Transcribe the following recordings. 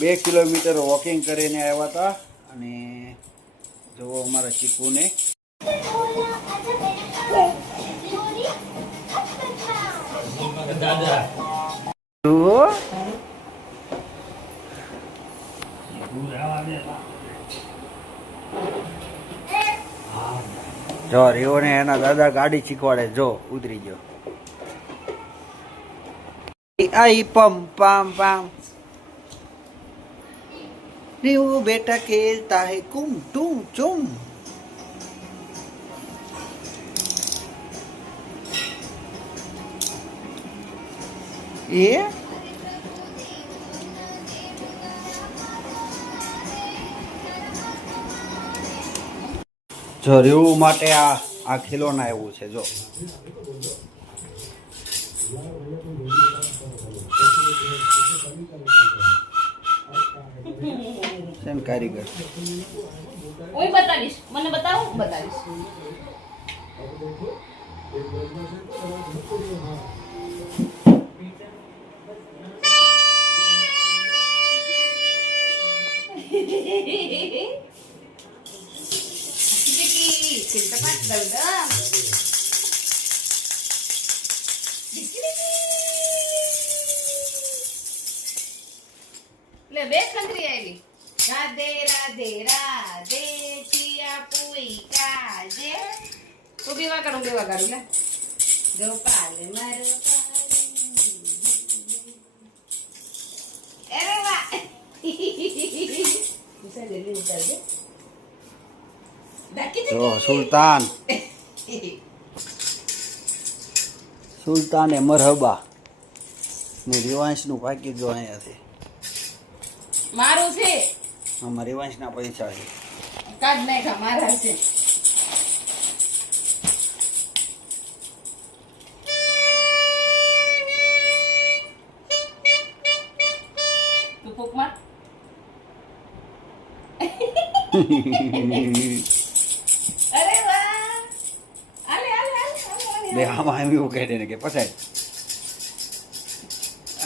2 kilometre walking કરીને આવ્યા હતા અને જો અમારા ચીકુને દાદા જો રીઓને એના દાદા ગાડી શીખવાડે જો ઉતરી ગયો आई पम पम पम रियो बेटा खेलता है कुम टूम चुम ये જો રીવું માટે આ ખીલોના એવું છે જો સેમ કારીગર હું બતાવીશ મને બતાવો હું બતાવીશ ले બે કંદરી આવી રાધે રાધે રાધે ચિયા પુઈ કાજે તું બેવા કાઢું લે ગોપાલ મારો અરે વાહ દિશા જલ્દી ઉતાર દે જો સુલતાન એ મરહબા ને રિવાંશનું પાકીટ જો અહીંયા છે મારું છે આમાં રિવાંશના પૈસા છે કાઢ નાખા મારા છે તું ફૂક માર અરે વાહ આલે બે આમાં એમ એવું કહે ને કે પસાય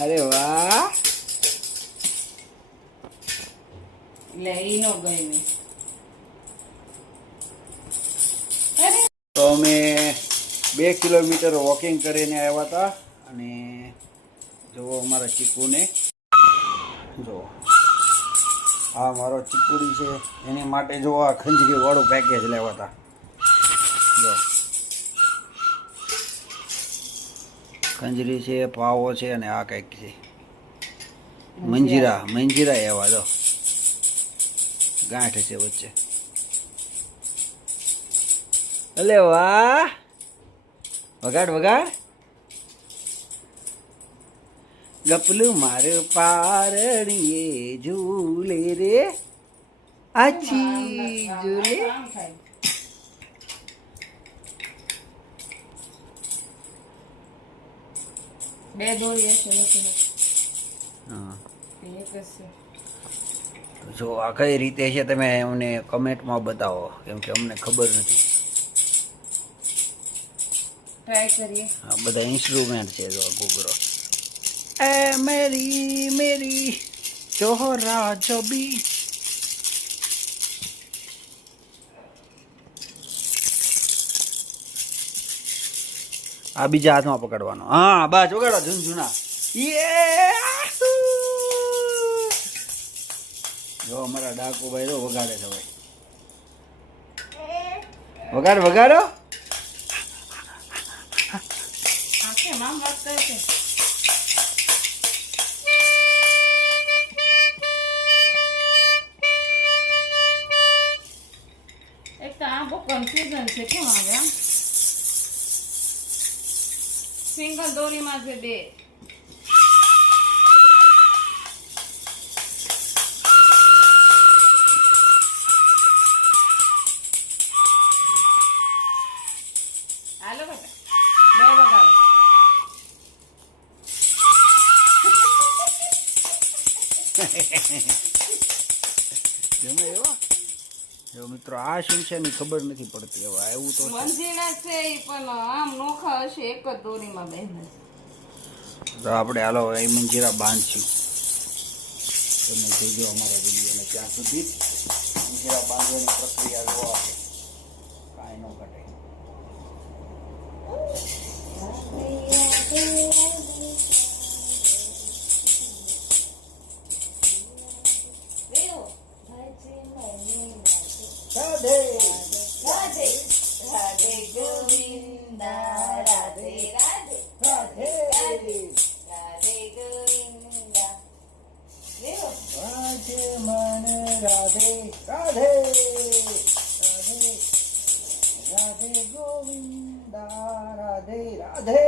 અરે વાહ લે ઈ નો ગઈ તો અમે 2 કિલોમીટર વોકિંગ કરીને આવ્યા હતા અને જો અમારા ચીકુને જો આ મારો ચીકુડી છે એની માટે જો આ ખંજરી વાળું પેકેજ લેવા હતા જો ખંજરી છે પાવો છે અને આ કંઈક છે મંજીરા એવા જો ગાંઠ છે વચ્ચે અલે વાહ વગાડ ગપલું મારું પારણીએ ઝૂલે રે આછી ઝૂલે બે દોરી હશે હા એક હશે જો આ કઈ રીતે છે તમે અમને કમેન્ટમાં બતાવો કેમ કે અમને ખબર નથી ટ્રાય કરીએ આ બધા ઇન્સ્ટ્રુમેન્ટ છે જો ઘૂઘરો એ મેરી ચોહરા જોબી આ બીજા હાથમાં પકડવાનો હા બસ વગાડો ઝુનઝુના જો અમારા ડાકુભાઈ તો વગાડે છે ભાઈ વગાડો આખે મામ વાત કરે છે એક તો આ બહુ કન્ફ્યુઝન છે કેમ આવે આમ સિંગલ દોરીમાં છે બે હાલો બેટા બે વગાડો ગમે એવો જો મિત્રો આ શું છે એની ખબર નથી પડતી હવે એવું તો મંજીરા છે ઈ પણ આમ નોખા હશે એક જ દોરીમાં બેન તો આપણે હાલો એ મંજીરા બાંધશું તમે જોજો અમારા વિડીયોને ત્યાં સુધી અંજીરા બાંધવાની પ્રક્રિયા જોવા કાંઈ ન ઘટે. રાધે રાધે રાધે ગોવિંદા રાધે રાધે રાધે રાધે ગોવિંદા દેવો રાધે મન રાધે રાધે રાધે રાધે ગોવિંદા રાધે રાધે.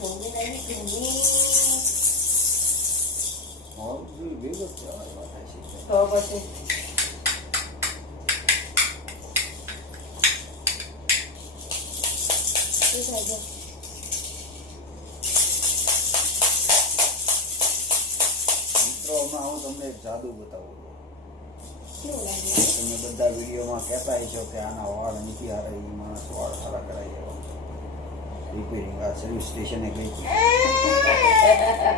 ગોવિંદાની કૃણી તો પછી શું થાય છે? મિત્રો હમણાં હું તમને એક જાદુ બતાવું છું. કેવું લાગે? તમે બધા વિડીયોમાં કહેતા છો કે આના વાળ નથી હારે, એ માણસ વાળ સારા કરાવી દેવા. રિપેરિંગ આ સર્વિસ સ્ટેશને ગઈ હતી.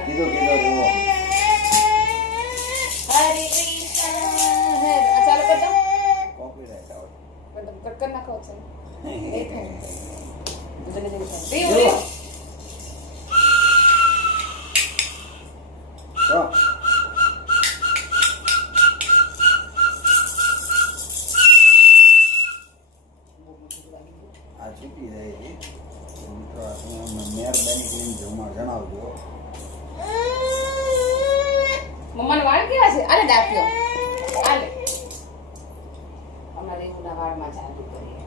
કીધો જુઓ હરે કૃષ્ણ હરે ચાલો કરજો કોપીરાઇટ આવે. પણ તમે કટ કરી નાખો છે એ થાય જલ્દી જલ્દી જુઓ. દેવો તો આ ચૂકી જાય છે. તો મિત્રો આ તમે અમને મહેરબાની કરીને જણાવજો. મમ્માનો વાળ કેવા છે? આલે દાપ્યો આલે અમારે એના વાળમાં જાદુ કરીએ.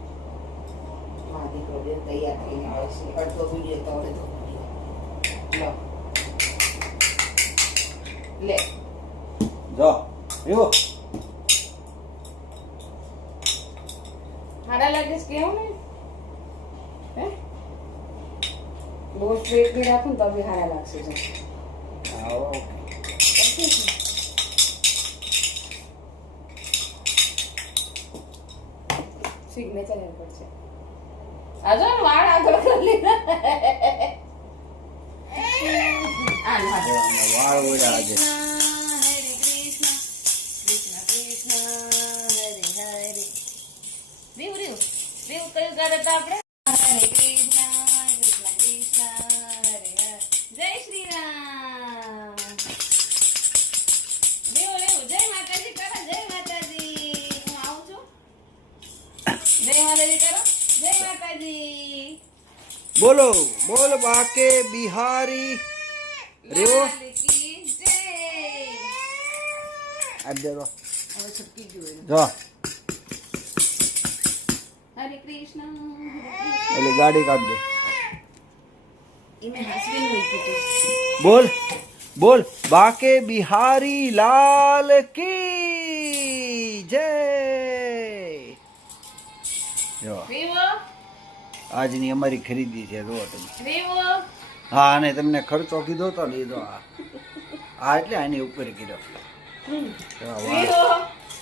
માં દીકરો બે તૈયાર થઈને આવે છે. અડધો વિડીયો તો અડધો વિડીયો લે જો એવો હારા લાગે છે કેવું ને હે બહુ સ્ટ્રેટ બી રાખું તો બી હારા લાગશે જો આવો સિગ્નેચર એમ પડશે આજો વાળ આગળ કરી લીધા આ ના વાળ ઓળ્યા આજે. હરે કૃષ્ણ કૃષ્ણ કૃષ્ણ હરે હરે દેવ દેવ દેવ કયું ગાતા હતા આપણે હરે કૃષ્ણ કૃષ્ણ કૃષ્ણ હરે હરે જય શ્રી રામ દેવ દેવ જય માતાજી કરો જય માતાજી હું આવું છું જય માતાજી કરો જય માતાજી બોલો બોલ બાકે બિહારી રેવો લાલ કી જય આ દેરો હવે છટકી ગયું જો હરે કૃષ્ણ એટલે ગાડી કાઢ દે. ઈમે હસબેન્ડ હોય કીધું બોલ બોલ બાકે બિહારી લાલ કી જય. જો રેવો આજની અમારી ખરીદી છે જો તમે. રેવો હા અને તમને ખર્ચો કીધો તો લીધો આ એટલે આની ઉપર કીધો. જો વાળ રેવો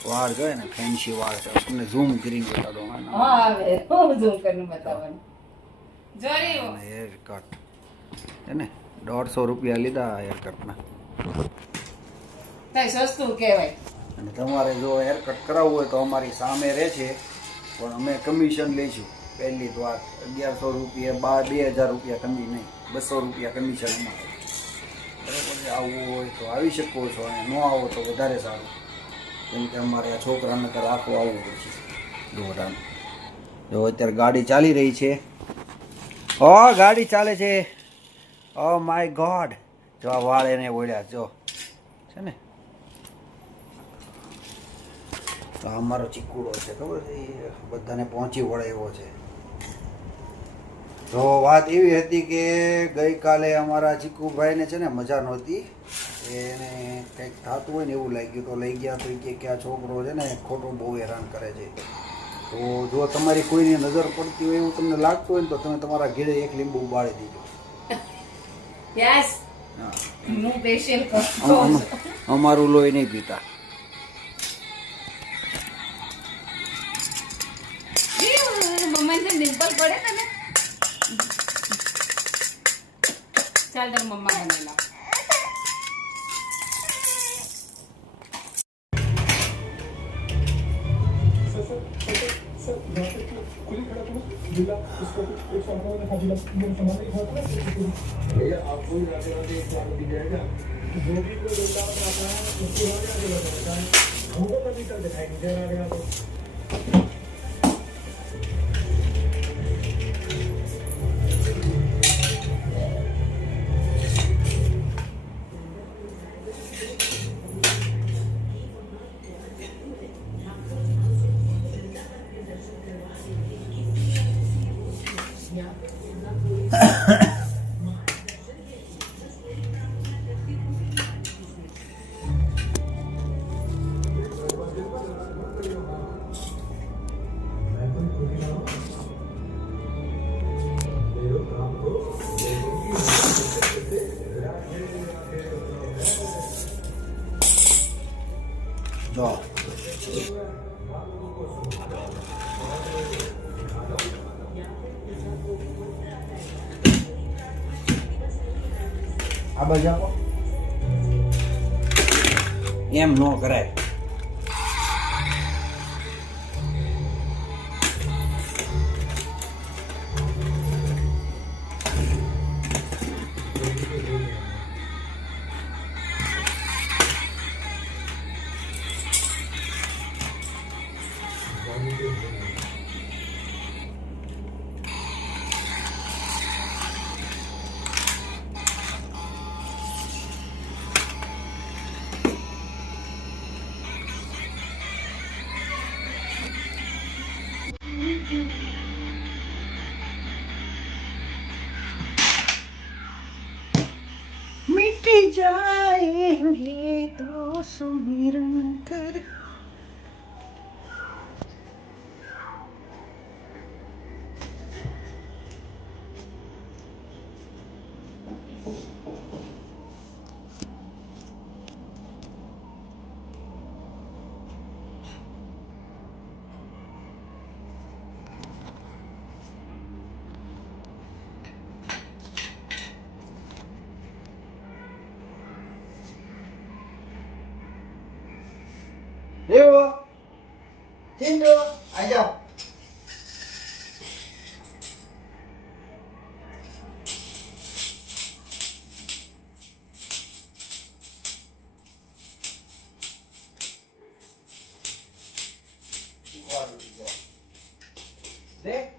વાળ જોઈએ ને ફેન્સી વાળ છે. તમને ઝૂમ કરીને બતાડો હા હવે હું ઝૂમ કરીને બતાવવાનું જો રેવો હેર કટ છે ને 150 રૂપિયા લીધા હેર કટના. તઈ સસ્તું કહેવાય અને તમારે જો હેર કટ કરાવવું હોય તો અમારી સામે રહે છે પણ અમે કમિશન લઈશું. પહેલી તો આ 1100 રૂપિયા 2000 રૂપિયા કમી નહીં 200 રૂપિયા કમિશન અમારે. બરાબર છે. આવવું હોય તો આવી શકો છો અને ન આવો તો વધારે સારું કેમ કે અમારે આ છોકરાને તો રાખવા આવવું પડશે. દોરામ જો અત્યારે ગાડી ચાલી રહી છે. ઓ ગાડી ચાલે છે. ઓ માય ગોડ જો આ વાળ એને ઓળ્યા જો છે ને. તો આ અમારો ચીકુડો છે ખબર છે એ બધાને પહોંચી વળે એવો છે. તો વાત એવી હતી કે ગઈકાલે અમારા ચીકુભાઈને છે ને મજા નહોતી. એને કંઈક થતું હોય ને એવું લાગ્યું તો લઈ ગયા તો કે આ છોકરો છે ને ખોટું બહુ હેરાન કરે છે. તો જો તમારી કોઈની નજર પડતી હોય એવું તમને લાગતું હોય ને તો તમે તમારા ઘેરે એક લીંબુ ઉબાળી દીધો. યસ હા હું ફેશિયલ કરતો અમારું લોહી નહીં પીતા. મમ્મા ને ડિમ્પલ પડે તને ચાલ તાર મમ્મા બનેલા જો આ બાજુ આપો એમ નો કરાય मिट जाएंगे तो सुमिरन कर Leo, Tindo, आ जाओ। देख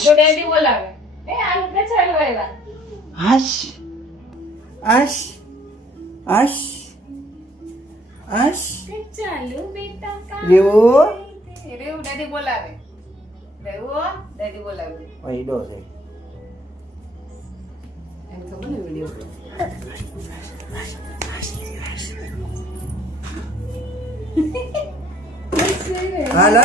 જો ડેડી બોલાવે એ આલુ કે ચાલુ આવ્યા आश आश आश आश કે ચાલુ બેટા કા રેવો રેવ ડેડી બોલાવે રેવો ડેડી બોલાવે ઓઈડો છે એમ ખબર ને વિડિયો હાલો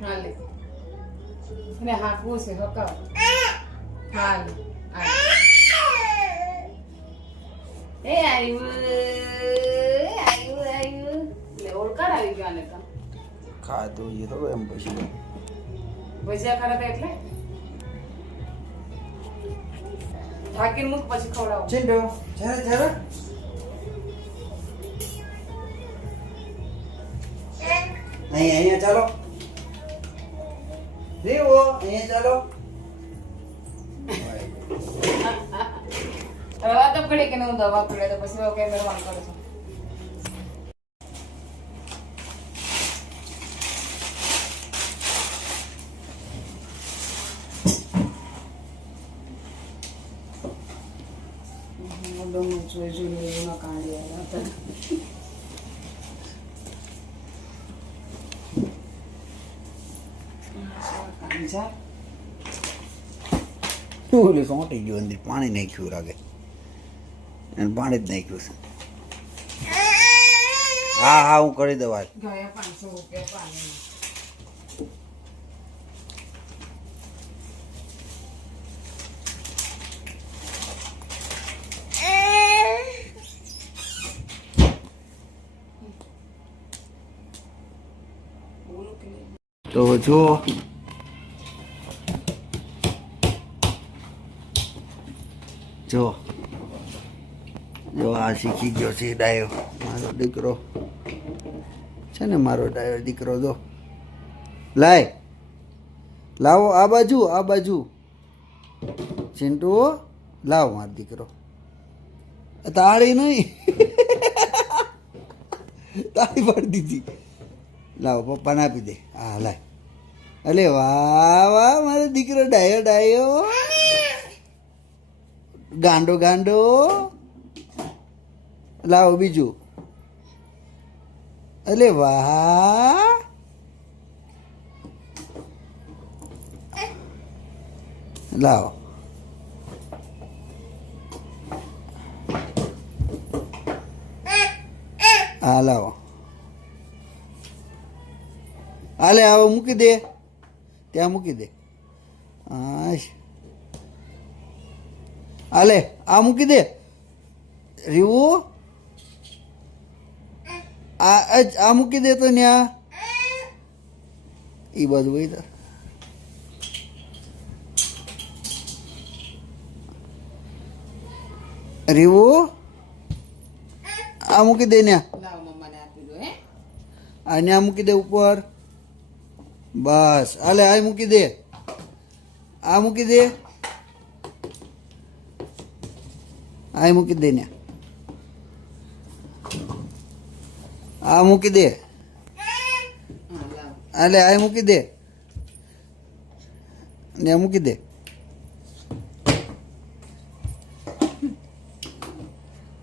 હાલે અને હાકવું છે હકાવ હાલ એ આવ્યું લે ઓળકાર આવી ગયો આને તો ખાધું એ તો એમ પછી ભજીયા ખાતા હતા એટલે થાકીને મૂક પછી ખવડાવું ચિંડો જરા જરા અહીંયા ચાલો રેવો અહીંયા ચાલો હવે વાત તો ઘડી કે હું દવા પીડે તો પછી કેમેરા ઓન કરું છું ગમે જોઈ જોઈને એવું ના કાઢી આવ્યા હતા. કાંજા ઓલું સોંટી ગયું અંદર પાણી નાખ્યું રાગે અને પાણી જ નાખ્યું છે. હા હા હું કરી દઉં વાત. ગયા 500 રૂપિયા પાણી. તો જો જો જો આ શીખી ગયો છે ડાયો મારો દીકરો છે ને, મારો ડાયો દીકરો. જો લાય લાવો આ બાજુ ચિંટુ લાવ મારો દીકરો. તાળી નહીં તાળી પાડી દીધી. લાવો પપ્પાને આપી દે. હા લાય. અલે વાહ વાહ મારો દીકરો ડાયો ગાંડો. લાવો બીજું. અલે વાહ. લાવો. હા લાવો. હાલે આવો મૂકી દે, ત્યાં મૂકી દે. હાલે આ મૂકી દે. રીવું આ મૂકી દે તો ન્યા એ બાજુ ભાઈ તો રીવું આ મૂકી દે ન્યા. લાવ મમ્માને આપી દો. હે આ ન્યા મૂકી દે ઉપર. બસ હાલે આ મૂકી દે. આ મૂકી દે. આ મૂકી દે ને. આ મૂકી દે. હાલે આ મૂકી દે ને મૂકી દે.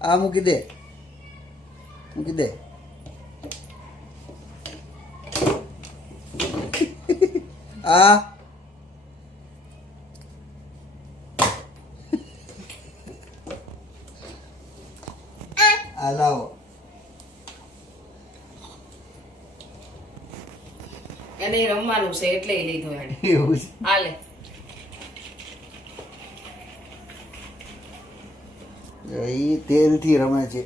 આ મૂકી દે. મૂકી દે. આ લાવો. એને રમવાનું છે એટલે ઈ લીધો એને. એવું છે. હાલે એ તેલથી રમે છે.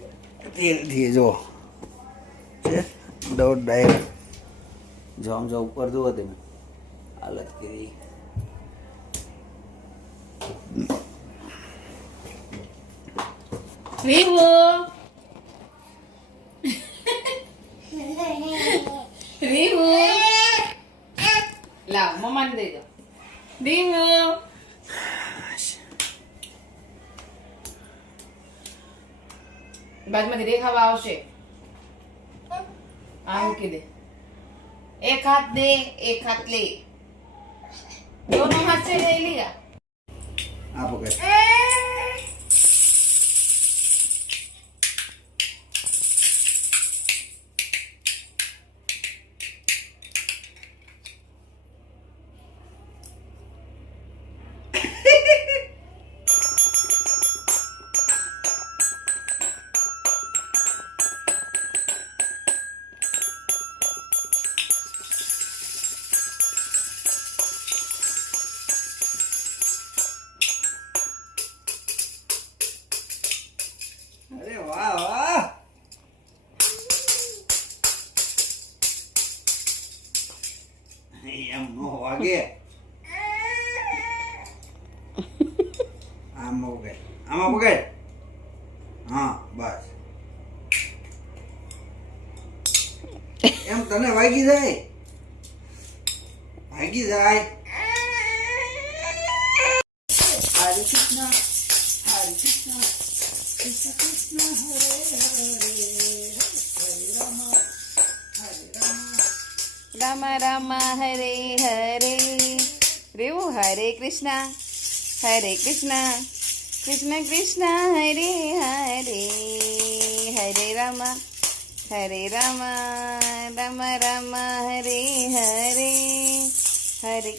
તેલથી જો છે દોઢ ડાયરેક્ટ. જો આમ જો ઉપર જુઓ તમે હાલત કરી. રીવો રીવો લાવ મમ્માને દઈ દો. રીવો બાજુમાંથી દેખાવા આવશે. આ મૂકી દે. एक हाथ दे एक हाथ ले. दोनों हाथ से ले लिया. આ પકડ. અરે વાહ વાહ. એમ નો વાગે. આમાં પકડ. આમાં પકડ. હા બસ. એમ તને વાગી જાય. વાગી જાય. હરે કૃષ્ણ હરે કૃષ્ણ કૃષ્ણ કૃષ્ણ હરે હરે હરે રામ राम राम हरे हरे. रेवू हरे कृष्णा કૃષ્ણ કૃષ્ણ હરે હરે હરે રામ રામ રામ હરે હરે હરે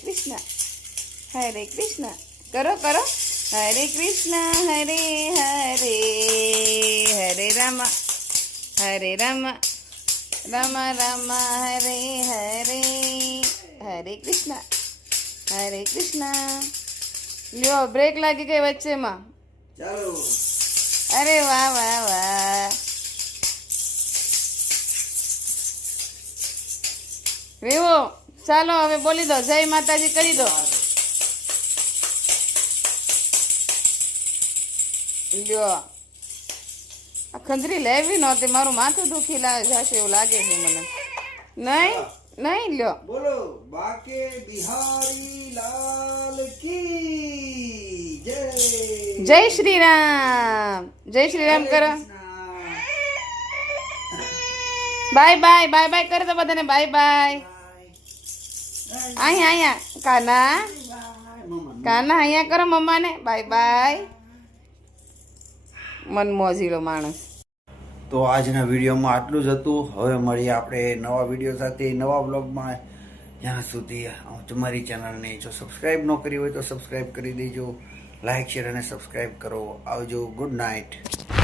કૃષ્ણ કરો કરો હરે કૃષ્ણ હરે હરે હરે રામ રામ રામ હરે હરે હરે કૃષ્ણ લ્યો બ્રેક લાગી ગઈ વચ્ચેમાં ચાલો અરે વાહ વાહ વાહ રેવો ચાલો હવે બોલી દો જય માતાજી કરી દો લ્યો આ ખંજરી લેવી નહોતી મારું માથું દુખી જશે એવું લાગે છે મને નહીં લ્યો બોલો બાકે બિહારી લાલ કી જય શ્રી રામ કરો બાય બાય બાય બાય કરો તો બધાને બાય બાય અહીંયા કાના અહીંયા કરો મમ્માને બાય બાય મનમોજીલો માણસ તો આજના વિડીયોમાં આટલું જ હતું હવે મળીએ આપણે નવા વિડીયો સાથે નવા બ્લોગમાં જ્યાં સુધી તમારી ચેનલને જો સબસ્ક્રાઈબ ન કરી હોય તો સબસ્ક્રાઈબ કરી દેજો લાઈક શેર અને સબસ્ક્રાઈબ કરો આવજો ગુડ નાઇટ